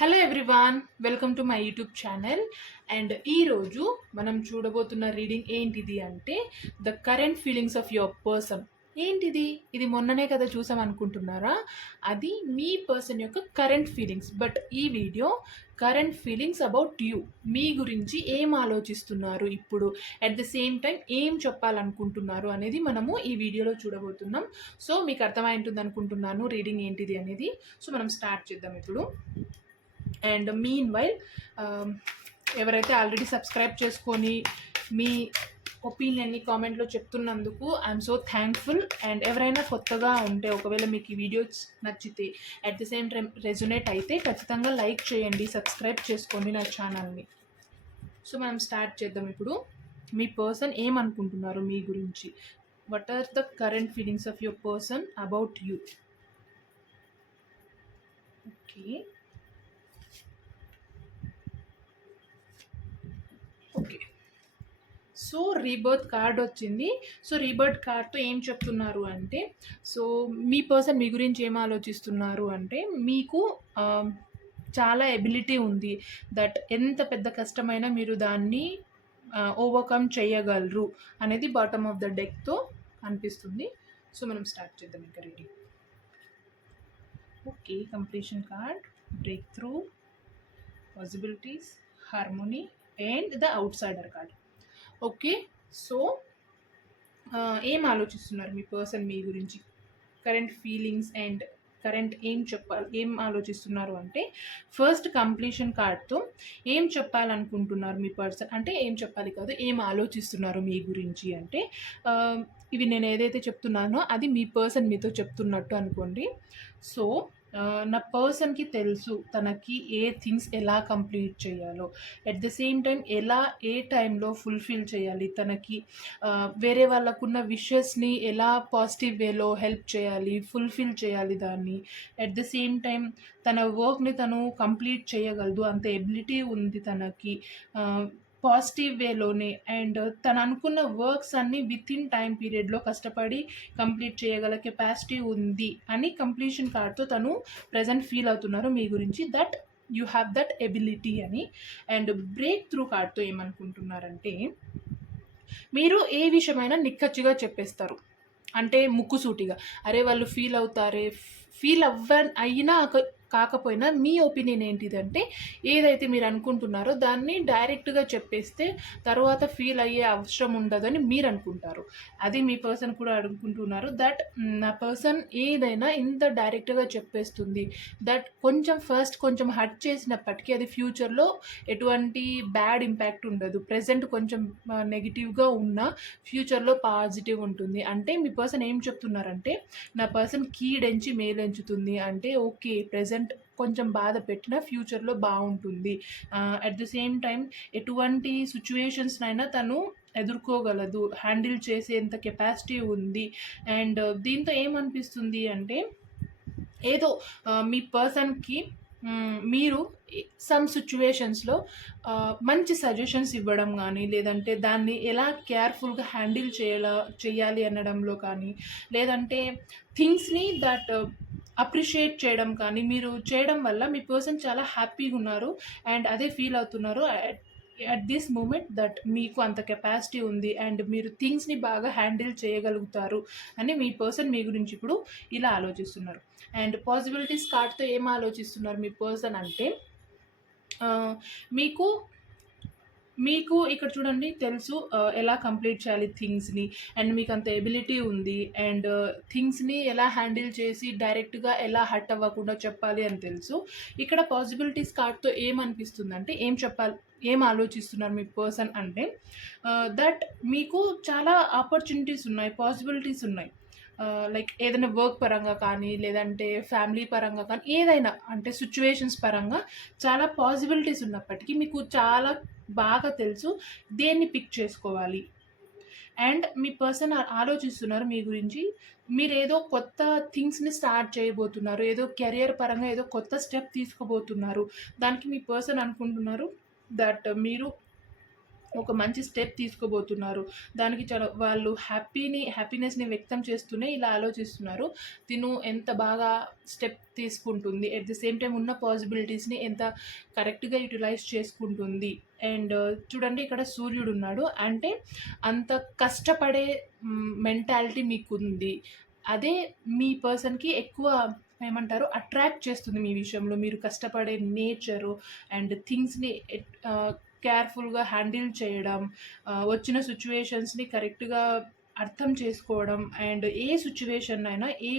Hello everyone, welcome to my YouTube channel. And ఈరోజు మనం చూడబోతున్న రీడింగ్ ఏంటిది అంటే the current feelings of your person. ఏంటిది? ఇది మొన్ననే కదా చూసాం అనుకుంటున్నారా? అది మీ పర్సన్ యొక్క కరెంట్ ఫీలింగ్స్. బట్ ఈ video current feelings about you. మీ గురించి ఏం ఆలోచిస్తున్నారు ఇప్పుడు, అట్ ద సేమ్ టైం ఏం చెప్పాలనుకుంటున్నారు అనేది మనము ఈ వీడియోలో చూడబోతున్నాం. సో మీకు అర్థమై ఉంటుంది అనుకుంటున్నాను రీడింగ్ ఏంటిది అనేది. సో మనం స్టార్ట్ చేద్దాం ఇప్పుడు. అండ్ మీన్ వైల్ ఎవరైతే ఆల్రెడీ సబ్స్క్రైబ్ చేసుకొని మీ ఒపీనియన్ని కామెంట్లో చెప్తున్నందుకు ఐఎమ్ సో థ్యాంక్ఫుల్. అండ్ ఎవరైనా కొత్తగా ఉంటే, ఒకవేళ మీకు ఈ వీడియోస్ నచ్చితే, at the same time resonate అయితే ఖచ్చితంగా లైక్ చేయండి, సబ్స్క్రైబ్ చేసుకోండి నా ఛానల్ని. సో మనం స్టార్ట్ చేద్దాం ఇప్పుడు. మీ పర్సన్ ఏమనుకుంటున్నారు మీ గురించి? What are the current feelings of your person about you? Okay, okay. So rebirth card వచ్చింది. సో రీబర్త్ కార్డ్తో ఏం చెప్తున్నారు అంటే, సో మీ పర్సన్ మీ గురించి ఏం ఆలోచిస్తున్నారు అంటే, మీకు చాలా ఎబిలిటీ ఉంది, దట్ ఎంత పెద్ద కష్టమైనా మీరు దాన్ని ఓవర్కమ్ చేయగలరు అనేది బాటమ్ ఆఫ్ ద డెక్తో అనిపిస్తుంది. సో మనం స్టార్ట్ చేద్దాం ఇంకా reading. Okay, completion card, break through, possibilities, harmony and the out cider card. Okay, so ఏం ఆలోచిస్తున్నారు మీ పర్సన్ మీ గురించి? కరెంట్ ఫీలింగ్స్ అండ్ కరెంట్ ఏం ఆలోచిస్తున్నారు అంటే, ఫస్ట్ కంప్లీషన్ కార్డ్తో ఏం చెప్పాలనుకుంటున్నారు మీ పర్సన్ అంటే, ఏం చెప్పాలి కాదు, ఏం ఆలోచిస్తున్నారు మీ గురించి అంటే, ఇవి నేను ఏదైతే చెప్తున్నానో అది మీ పర్సన్ మీతో చెప్తున్నట్టు అనుకోండి. సో నా పర్సన్కి తెలుసు తనకి ఏ థింగ్స్ ఎలా కంప్లీట్ చేయాలో, అట్ ద సేమ్ టైం ఎలా ఏ టైంలో ఫుల్ఫిల్ చేయాలి, తనకి వేరే వాళ్ళకున్న విషెస్ని ఎలా పాజిటివ్ వేలో హెల్ప్ చేయాలి, ఫుల్ఫిల్ చేయాలి దాన్ని. అట్ ద సేమ్ టైం తన వర్క్ని తను కంప్లీట్ చేయగలదు, అంత ఎబిలిటీ ఉంది తనకి పాజిటివ్ వేలోనే. అండ్ తను అనుకున్న వర్క్స్ అన్నీ విత్ ఇన్ టైం పీరియడ్లో కష్టపడి కంప్లీట్ చేయగల కెపాసిటీ ఉంది అని కంప్లీషన్ కార్డ్తో తను ప్రజెంట్ ఫీల్ అవుతున్నారు మీ గురించి, that you have that ability అని. అండ్ బ్రేక్ త్రూ కార్డ్తో ఏమనుకుంటున్నారంటే, మీరు ఏ విషయమైనా నిక్కచ్చిగా చెప్పేస్తారు, అంటే ముక్కుసూటిగా. అరే వాళ్ళు ఫీల్ అయినా కాకపోయినా మీ ఒపీనియన్ ఏంటిదంటే, ఏదైతే మీరు అనుకుంటున్నారో దాన్ని డైరెక్ట్గా చెప్పేస్తే తర్వాత ఫీల్ అయ్యే అవసరం ఉండదని మీరు అనుకుంటారు. అది మీ పర్సన్ కూడా అనుకుంటున్నారు, దట్ నా పర్సన్ ఏదైనా ఇంత డైరెక్ట్గా చెప్పేస్తుంది, దట్ కొంచెం హర్ట్ చేసినప్పటికీ అది ఫ్యూచర్లో ఎటువంటి బ్యాడ్ ఇంపాక్ట్ ఉండదు. ప్రెజెంట్ కొంచెం నెగిటివ్గా ఉన్న ఫ్యూచర్లో పాజిటివ్ ఉంటుంది. అంటే మీ పర్సన్ ఏం చెప్తున్నారంటే, నా పర్సన్ కీడెంచి మేలెంచుతుంది అంటే, ఓకే ప్రెజెంట్ కొంచెం బాధ పెట్టినా ఫ్యూచర్లో బాగుంటుంది. అట్ ద సేమ్ టైం ఎటువంటి సిచ్యువేషన్స్నైనా తను ఎదుర్కోగలదు, హ్యాండిల్ చేసేంత కెపాసిటీ ఉంది. అండ్ దీంతో ఏమనిపిస్తుంది అంటే, ఏదో మీ పర్సన్కి మీరు సమ్ సిచ్యువేషన్స్లో మంచి సజెషన్స్ ఇవ్వడం కానీ, లేదంటే దాన్ని ఎలా కేర్ఫుల్గా హ్యాండిల్ చేయాలి అనడంలో కానీ, లేదంటే థింగ్స్ని దట్ అప్రిషియేట్ చేయడం కానీ మీరు చేయడం వల్ల మీ పర్సన్ చాలా హ్యాపీగా ఉన్నారు అండ్ అదే ఫీల్ అవుతున్నారు అట్ దిస్ మూమెంట్, దట్ మీకు అంత కెపాసిటీ ఉంది అండ్ మీరు థింగ్స్ని బాగా హ్యాండిల్ చేయగలుగుతారు అని మీ పర్సన్ మీ గురించి ఇప్పుడు ఇలా ఆలోచిస్తున్నారు. అండ్ పాసిబిలిటీస్ కార్డ్తో ఏం ఆలోచిస్తున్నారు మీ పర్సన్ అంటే, మీకు ఇక్కడ చూడండి తెలుసు ఎలా కంప్లీట్ చేయాలి థింగ్స్ని, అండ్ మీకు అంత ఎబిలిటీ ఉంది. అండ్ థింగ్స్ని ఎలా హ్యాండిల్ చేసి డైరెక్ట్గా ఎలా హర్ట్ అవ్వకుండా చెప్పాలి అని తెలుసు. ఇక్కడ పాసిబిలిటీస్ కార్డ్తో ఏమనిపిస్తుందంటే, ఏం ఆలోచిస్తున్నారు మీ పర్సన్ అంటే, దట్ మీకు చాలా ఆపర్చునిటీస్ ఉన్నాయి, పాసిబిలిటీస్ ఉన్నాయి. లైక్ ఏదైనా వర్క్ పరంగా కానీ, లేదంటే ఫ్యామిలీ పరంగా కానీ, ఏదైనా అంటే సిచ్యువేషన్స్ పరంగా చాలా పాసిబిలిటీస్ ఉన్నప్పటికీ మీకు చాలా బాగా తెలుసు దేన్ని పిక్ చేసుకోవాలి. అండ్ మీ పర్సన్ ఆలోచిస్తున్నారు మీ గురించి, మీరు ఏదో కొత్త థింగ్స్ని స్టార్ట్ చేయబోతున్నారు, ఏదో కెరియర్ పరంగా ఏదో కొత్త స్టెప్ తీసుకోబోతున్నారు. దానికి మీ పర్సన్ అనుకుంటున్నారు దట్ మీరు ఒక మంచి స్టెప్ తీసుకోబోతున్నారు. దానికి చాలా వాళ్ళు హ్యాపీనెస్ని వ్యక్తం చేస్తూనే ఇలా ఆలోచిస్తున్నారు. తిను ఎంత బాగా స్టెప్ తీసుకుంటుంది, ఎట్ ది సేమ్ టైం ఉన్న పాసిబిలిటీస్ని ఎంత కరెక్ట్గా యూటిలైజ్ చేసుకుంటుంది. అండ్ చూడండి ఇక్కడ సూర్యుడు ఉన్నాడు అంటే అంత కష్టపడే మెంటాలిటీ మీకుంది. అదే మీ పర్సన్కి ఎక్కువ ఏమంటారు అట్రాక్ట్ చేస్తుంది మీ విషయంలో. మీరు కష్టపడే నేచరు అండ్ థింగ్స్ని కేర్ఫుల్గా హ్యాండిల్ చేయడం, వచ్చిన సిచ్యువేషన్స్ని కరెక్ట్గా అర్థం చేసుకోవడం, అండ్ ఏ సిచ్యువేషన్ అయినా ఏ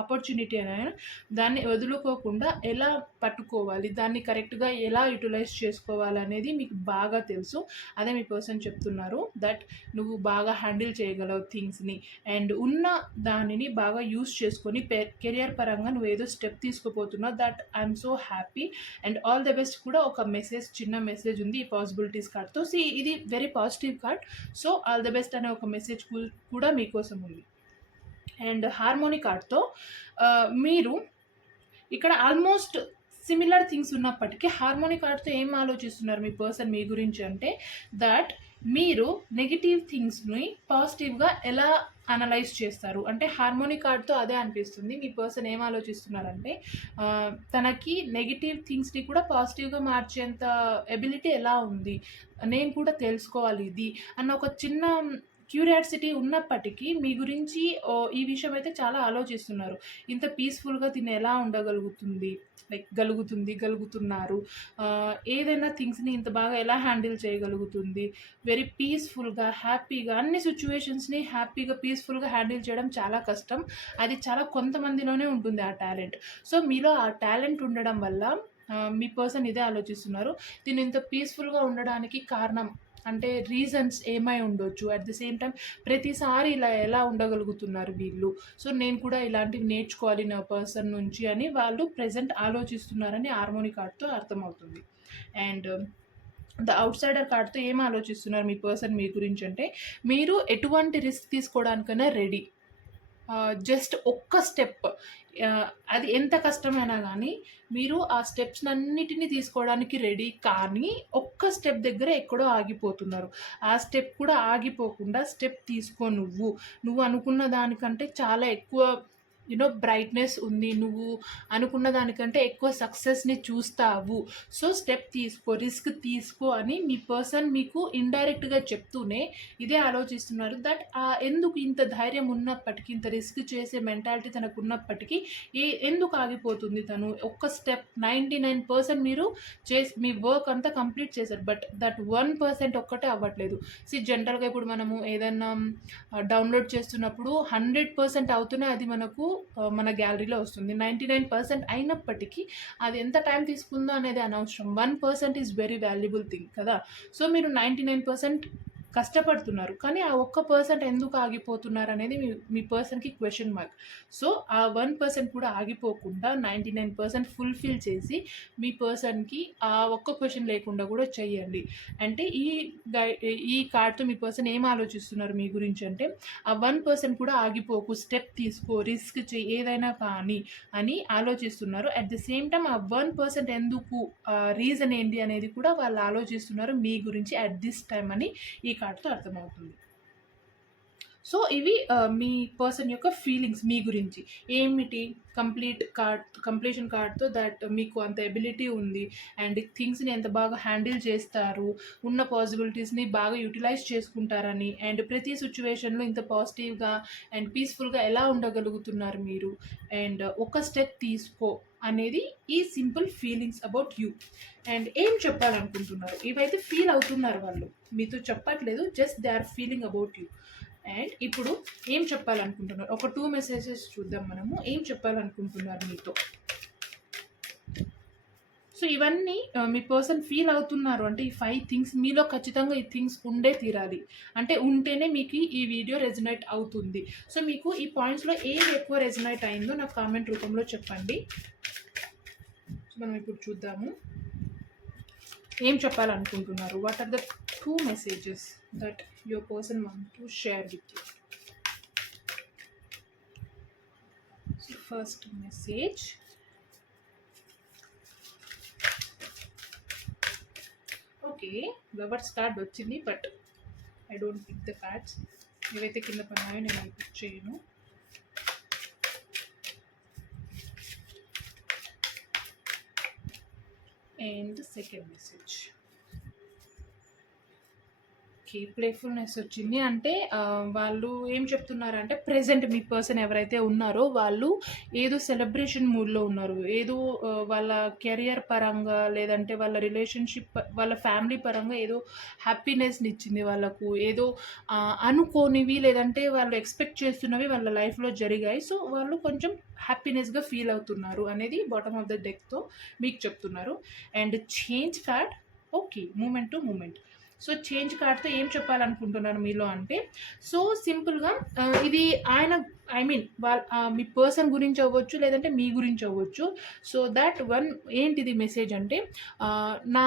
ఆపర్చునిటీ అయినా దాన్ని వదులుకోకుండా ఎలా పట్టుకోవాలి, దాన్ని కరెక్ట్గా ఎలా యూటిలైజ్ చేసుకోవాలి అనేది మీకు బాగా తెలుసు. అదే మీ పర్సన్ చెప్తున్నారు దట్ నువ్వు బాగా హ్యాండిల్ చేయగలవు థింగ్స్ని అండ్ ఉన్న దానిని బాగా యూస్ చేసుకొని కెరియర్ పరంగా నువ్వు ఏదో స్టెప్ తీసుకోపోతున్నావు. That I'm so happy and all the best కూడా ఒక మెసేజ్, చిన్న మెసేజ్ ఉంది ఈ పాసిబిలిటీస్ కార్డ్తో. ఇది very positive card. So all the best అనే ఒక మెసేజ్ కూడా మీకోసం ఉంది. అండ్ హార్మోనీ కార్డ్తో మీరు ఇక్కడ ఆల్మోస్ట్ సిమిలర్ థింగ్స్ ఉన్నప్పటికీ హార్మోనీ కార్డ్తో ఏం ఆలోచిస్తున్నారు మీ పర్సన్ మీ గురించి అంటే దట్ మీరు నెగిటివ్ థింగ్స్ని పాజిటివ్గా ఎలా అనలైజ్ చేస్తారు అంటే హార్మోనీ కార్డ్తో అదే అనిపిస్తుంది. మీ పర్సన్ ఏం ఆలోచిస్తున్నారంటే తనకి నెగిటివ్ థింగ్స్ని కూడా పాజిటివ్గా మార్చేంత ఎబిలిటీ ఎలా ఉంది, నేను కూడా తెలుసుకోవాలి ఇది అన్న ఒక చిన్న క్యూరియాసిటీ ఉన్నప్పటికీ మీ గురించి ఈ విషయం అయితే చాలా ఆలోచిస్తున్నారు. ఇంత పీస్ఫుల్గా తిని ఎలా ఉండగలుగుతుంది, గలుగుతున్నారు, ఏదైనా థింగ్స్ని ఇంత బాగా ఎలా హ్యాండిల్ చేయగలుగుతుంది, వెరీ పీస్ఫుల్గా హ్యాపీగా అన్ని సిచ్యువేషన్స్ని హ్యాపీగా పీస్ఫుల్గా హ్యాండిల్ చేయడం చాలా కష్టం. అది చాలా కొంతమందిలోనే ఉంటుంది ఆ టాలెంట్. సో మీలో ఆ టాలెంట్ ఉండడం వల్ల మీ పర్సన్ ఇదే ఆలోచిస్తున్నారు. దీన్ని ఇంత పీస్ఫుల్గా ఉండడానికి కారణం అంటే రీజన్స్ ఏమై ఉండొచ్చు. అట్ ది సేమ్ టైం ప్రతిసారి ఇలా ఎలా ఉండగలుగుతున్నారు వీళ్ళు, సో నేను కూడా ఇలాంటివి నేర్చుకోవాలి నా పర్సన్ నుంచి అని వాళ్ళు ప్రజెంట్ ఆలోచిస్తున్నారని హార్మోనీ కార్డ్తో అర్థమవుతుంది. అండ్ ద అవుట్ సైడర్ కార్డ్తో ఏం ఆలోచిస్తున్నారు మీ పర్సన్ మీ గురించి అంటే మీరు ఎటువంటి రిస్క్ తీసుకోవడానికైనా రెడీ. జస్ట్ ఒక్క స్టెప్, అది ఎంత కష్టమైనా కానీ మీరు ఆ స్టెప్స్ అన్నిటినీ తీసుకోవడానికి రెడీ, కానీ ఒక్క స్టెప్ దగ్గర ఎక్కడో ఆగిపోతున్నారు. ఆ స్టెప్ కూడా ఆగిపోకుండా స్టెప్ తీసుకో, నువ్వు అనుకున్న దానికంటే చాలా ఎక్కువ బ్రైట్నెస్ ఉంది, నువ్వు అనుకున్న దానికంటే ఎక్కువ సక్సెస్ని చూస్తావు, సో స్టెప్ తీసుకో, రిస్క్ తీసుకో అని మీ పర్సన్ మీకు ఇండైరెక్ట్గా చెప్తూనే ఇదే ఆలోచిస్తున్నారు. దట్ ఎందుకు ఇంత ధైర్యం ఉన్నప్పటికీ, ఇంత రిస్క్ చేసే మెంటాలిటీ తనకు ఉన్నప్పటికీ ఎందుకు ఆగిపోతుంది తను. ఒక్క స్టెప్ 99% మీరు మీ వర్క్ అంతా కంప్లీట్ చేశారు, బట్ దట్ 1% ఒక్కటే అవ్వట్లేదు. జనరల్గా ఇప్పుడు మనము ఏదైనా డౌన్లోడ్ చేస్తున్నప్పుడు 100% అవుతూనే అది మన గ్యాలరీలో వస్తుంది. 99% అయినప్పటికీ అది ఎంత టైం తీసుకుందో అనేది అనవసరం. 1% ఈజ్ వెరీ వాల్యుబుల్ థింగ్ కదా. సో మీరు 99% కష్టపడుతున్నారు, కానీ ఆ 1% ఎందుకు ఆగిపోతున్నారు అనేది మీ పర్సన్కి క్వశ్చన్ మార్క్. సో ఆ 1% కూడా ఆగిపోకుండా 99% ఫుల్ఫిల్ చేసి మీ పర్సన్కి ఆ ఒక్క క్వశ్చన్ లేకుండా కూడా చెయ్యండి. అంటే ఈ కార్డ్తో మీ పర్సన్ ఏం ఆలోచిస్తున్నారు మీ గురించి అంటే ఆ 1% కూడా ఆగిపోకు, స్టెప్ తీసుకో, రిస్క్ చేయి, ఏదైనా కానీ అని ఆలోచిస్తున్నారు. అట్ ది సేమ్ టైం ఆ 1% ఎందుకు, రీజన్ ఏంటి అనేది కూడా వాళ్ళు ఆలోచిస్తున్నారు మీ గురించి అట్ దిస్ టైం అని ఈ కార్డ్తో అర్థమవుతుంది. సో ఇవి మీ పర్సన్ యొక్క ఫీలింగ్స్ మీ గురించి. ఏమిటి కంప్లీషన్ కార్డ్తో దట్ మీకు అంత ఎబిలిటీ ఉంది అండ్ థింగ్స్ని ఎంత బాగా హ్యాండిల్ చేస్తారు, ఉన్న పాసిబిలిటీస్ని బాగా యూటిలైజ్ చేసుకుంటారని, అండ్ ప్రతి సిచ్యువేషన్లో ఇంత పాజిటివ్గా అండ్ పీస్ఫుల్గా ఎలా ఉండగలుగుతున్నారు మీరు, అండ్ ఒక స్టెప్ తీసుకో అనేది ఈ simple feelings about you. And ఏం చెప్పాలనుకుంటున్నారు, ఇవైతే ఫీల్ అవుతున్నారు వాళ్ళు, మీతో చెప్పట్లేదు, just they are feeling about you. And ఇప్పుడు ఏం చెప్పాలనుకుంటున్నారు, ఒక 2 మెసేజెస్ చూద్దాం మనము. ఏం చెప్పాలనుకుంటున్నారు మీతో. సో ఇవన్నీ మీ పర్సన్ ఫీల్ అవుతున్నారు అంటే ఈ 5 థింగ్స్ మీలో ఖచ్చితంగా ఈ థింగ్స్ ఉండే తీరాలి, అంటే ఉంటేనే మీకు ఈ వీడియో రెజొనేట్ అవుతుంది. సో మీకు ఈ పాయింట్స్లో ఏది ఎక్కువ రెజొనేట్ అయిందో నాకు కామెంట్ రూపంలో చెప్పండి. మనం ఇప్పుడు చూద్దాము ఏం చెప్పాలనుకుంటున్నారు. What are the 2 messages that your person want to share with you. First message. Okay, okay, lovers card వచ్చింది, but I don't pick the cards. ఏవైతే కింద పడినాయో నేను అవి పిక్ చేయను. And second message, okay, playfulness వచ్చింది. అంటే వాళ్ళు ఏం చెప్తున్నారంటే ప్రెజెంట్ మీ పర్సన్ ఎవరైతే ఉన్నారో వాళ్ళు ఏదో సెలబ్రేషన్ మూడ్లో ఉన్నారు. ఏదో వాళ్ళ కెరియర్ పరంగా లేదంటే వాళ్ళ రిలేషన్షిప్, వాళ్ళ ఫ్యామిలీ పరంగా ఏదో హ్యాపీనెస్ని ఇచ్చింది వాళ్ళకు. ఏదో అనుకోనివి లేదంటే వాళ్ళు ఎక్స్పెక్ట్ చేస్తున్నవి వాళ్ళ లైఫ్లో జరిగాయి. సో వాళ్ళు కొంచెం హ్యాపీనెస్గా ఫీల్ అవుతున్నారు అనేది బాటమ్ ఆఫ్ ద డెక్తో మీకు చెప్తున్నారు. And change card, okay, moment to moment. So change కార్డ్తో ఏం చెప్పాలనుకుంటున్నారు మీలో అంటే, సో సింపుల్గా ఇది ఆయన, ఐ మీన్ మీ పర్సన్ గురించి అవ్వచ్చు లేదంటే మీ గురించి అవ్వచ్చు. సో దట్ వన్ ఏంటిది మెసేజ్ అంటే, నా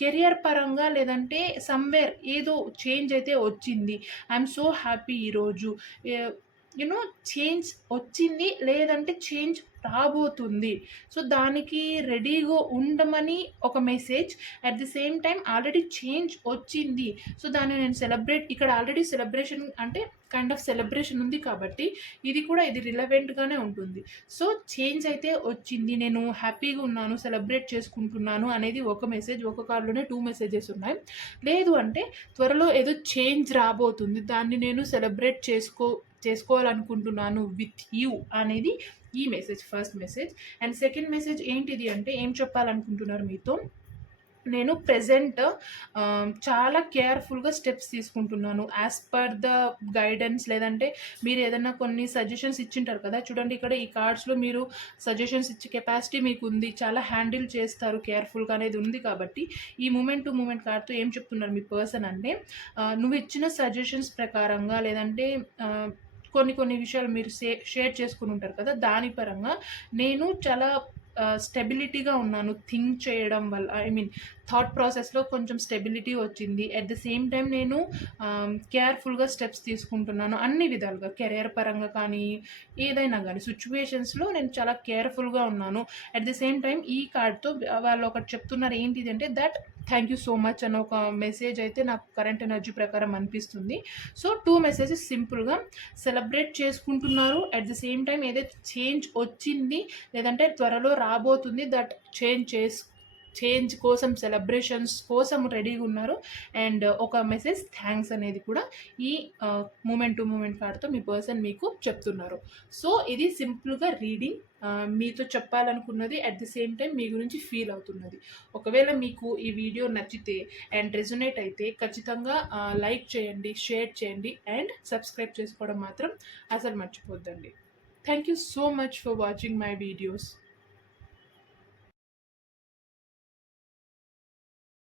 కెరియర్ పరంగా లేదంటే సమ్వేర్ ఏదో చేంజ్ అయితే వచ్చింది, ఐఎమ్ సో హ్యాపీ ఈరోజు, యూనో చేంజ్ వచ్చింది లేదంటే చేంజ్ రాబోతుంది. సో దానికి రెడీగా ఉండమని ఒక message. At the same time already change వచ్చింది, సో దాన్ని నేను సెలబ్రేట్, ఇక్కడ ఆల్రెడీ సెలబ్రేషన్ అంటే కైండ్ ఆఫ్ సెలబ్రేషన్ ఉంది కాబట్టి ఇది కూడా ఇది రిలవెంట్గానే ఉంటుంది. సో చేంజ్ అయితే వచ్చింది, నేను హ్యాపీగా ఉన్నాను, సెలబ్రేట్ చేసుకుంటున్నాను అనేది ఒక మెసేజ్. ఒక కార్డులోనే 2 మెసేజెస్ ఉన్నాయి. లేదు అంటే త్వరలో ఏదో చేంజ్ రాబోతుంది, దాన్ని నేను సెలబ్రేట్ చేసుకోవాలనుకుంటున్నాను విత్ యూ అనేది ఈ message, first message. And second message ఏంటిది అంటే, ఏం చెప్పాలనుకుంటున్నారు మీతో, నేను ప్రెజెంట్ చాలా కేర్ఫుల్గా స్టెప్స్ తీసుకుంటున్నాను యాజ్ పర్ ద గైడెన్స్. లేదంటే మీరు ఏదైనా కొన్ని సజెషన్స్ ఇచ్చింటారు కదా, చూడండి ఇక్కడ ఈ కార్డ్స్లో మీరు సజెషన్స్ ఇచ్చే కెపాసిటీ మీకు ఉంది, చాలా హ్యాండిల్ చేస్తారు కేర్ఫుల్గా అనేది ఉంది. కాబట్టి ఈ మూమెంట్ టు మూమెంట్ కార్డ్తో ఏం చెప్తున్నారు మీ పర్సన్ అంటే, నువ్వు ఇచ్చిన సజెషన్స్ ప్రకారంగా లేదంటే కొన్ని విషయాలు మీరు షేర్ చేసుకుని ఉంటారు కదా, దాని పరంగా నేను చాలా స్టెబిలిటీగా ఉన్నాను. థింక్ చేయడం వల్ల, ఐ మీన్ థాట్ ప్రాసెస్లో కొంచెం స్టెబిలిటీ వచ్చింది. అట్ ద సేమ్ టైం నేను కేర్ఫుల్గా స్టెప్స్ తీసుకుంటున్నాను అన్ని విధాలుగా, కెరియర్ పరంగా కానీ ఏదైనా కానీ సిచ్యువేషన్స్లో నేను చాలా కేర్ఫుల్గా ఉన్నాను. అట్ ద సేమ్ టైం ఈ కార్డ్తో వాళ్ళు ఒకటి చెప్తున్నారు, ఏంటిది అంటే that thank you so much అని ఒక మెసేజ్ అయితే నాకు కరెంట్ ఎనర్జీ ప్రకారం అనిపిస్తుంది. సో 2 మెసేజెస్ సింపుల్గా సెలబ్రేట్ చేసుకుంటున్నారు. అట్ ద సేమ్ టైం ఏదైతే చేంజ్ వచ్చింది లేదంటే త్వరలో రాబోతుంది, దట్ చేంజ్ కోసం సెలబ్రేషన్స్ కోసం రెడీగా ఉన్నారు. అండ్ ఒక మెసేజ్ థ్యాంక్స్ అనేది కూడా ఈ మూమెంట్ టు మూమెంట్ కార్డ్తో మీ పర్సన్ మీకు చెప్తున్నారు. సో ఇది సింపుల్గా రీడింగ్, మీతో చెప్పాలనుకున్నది అట్ ది సేమ్ టైం మీ గురించి ఫీల్ అవుతున్నది. ఒకవేళ మీకు ఈ వీడియో నచ్చితే అండ్ రెజొనేట్ అయితే ఖచ్చితంగా లైక్ చేయండి, షేర్ చేయండి అండ్ సబ్స్క్రైబ్ చేసుకోవడం మాత్రం అసలు మర్చిపోద్దండి. Thank you so much for watching my videos.